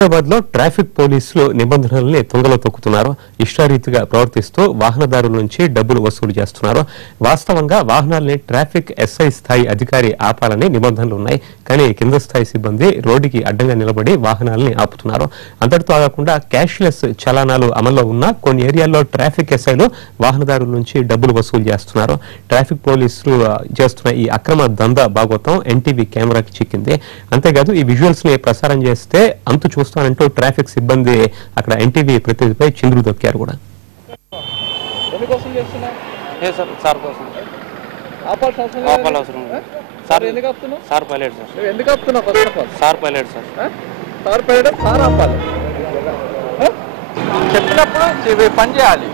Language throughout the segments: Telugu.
హైదరాబాద్ లో ట్రాఫిక్ పోలీసులు నిబంధనల్ని తుంగలో తొక్కుతున్నారు. ఇష్టారీతిగా ప్రవర్తిస్తూ వాహనదారుల నుంచి డబ్బులు వసూలు చేస్తున్నారు. వాస్తవంగా వాహనాల్ని ట్రాఫిక్ ఎస్ఐ స్థాయి అధికారి ఆపాలని నిబంధనలు ఉన్నాయి. కానీ కింద స్థాయి సిబ్బంది రోడ్డుకి అడ్డంగా నిలబడి వాహనాల్ని ఆపుతున్నారు. అంతటితో ఆగకుండా క్యాష్లెస్ చలానాలు అమల్లో ఉన్న కొన్ని ఏరియాల్లో ట్రాఫిక్ ఎస్ఐలు వాహనదారుల నుంచి డబ్బులు వసూలు చేస్తున్నారు. ట్రాఫిక్ పోలీసులు చేస్తున్న ఈ అక్రమ దందా భాగోతం ఎన్టీవీ కెమెరాకి చిక్కింది. అంతేకాదు ఈ విజువల్స్ ని ప్రసారం చేస్తే అంతు చూస్తానంటూ ట్రాఫిక్ సిబ్బంది అక్కడ ఎన్టీవీ ప్రతినిధిపై చిందులు దొక్కారు కూడా. చెప్పినప్పుడు పని చేయాలి.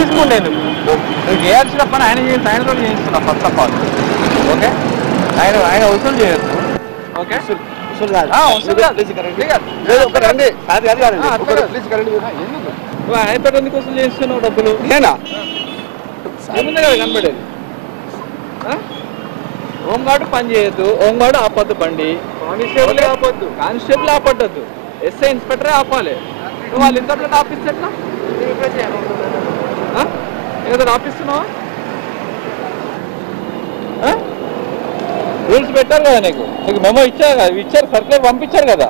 తీసుకుంటే నువ్వు చేయాల్సిన పని ఆయనతో చేయిస్తున్నా. ఫస్ట్ ఆఫ్ ఆల్ ఓకే, ఆయన వసూలు చేయొచ్చు. ఓకే, నువ్వు ఆయనతో ఎందుకు వసూలు చేస్తున్నావు డబ్బులు? నేనా ఏముంది కదా కనబడేది. హోంగార్డు పని చేయొద్దు, హోంగార్డు ఆపొద్దు బండి, కానిస్టేబుల్ ఆపొద్దు, ఎస్ఐ ఇన్స్పెక్టరే ఆపాలి. నువ్వు వాళ్ళ ఇంటర్లో ఆపిస్తే ఎట్లా? ఏదో ఆపిస్తున్నావా? రూల్స్ పెట్టారు కదా, నీకు మెమో ఇచ్చారు కదా, ఇచ్చారు, సర్కులర్ పంపించారు కదా.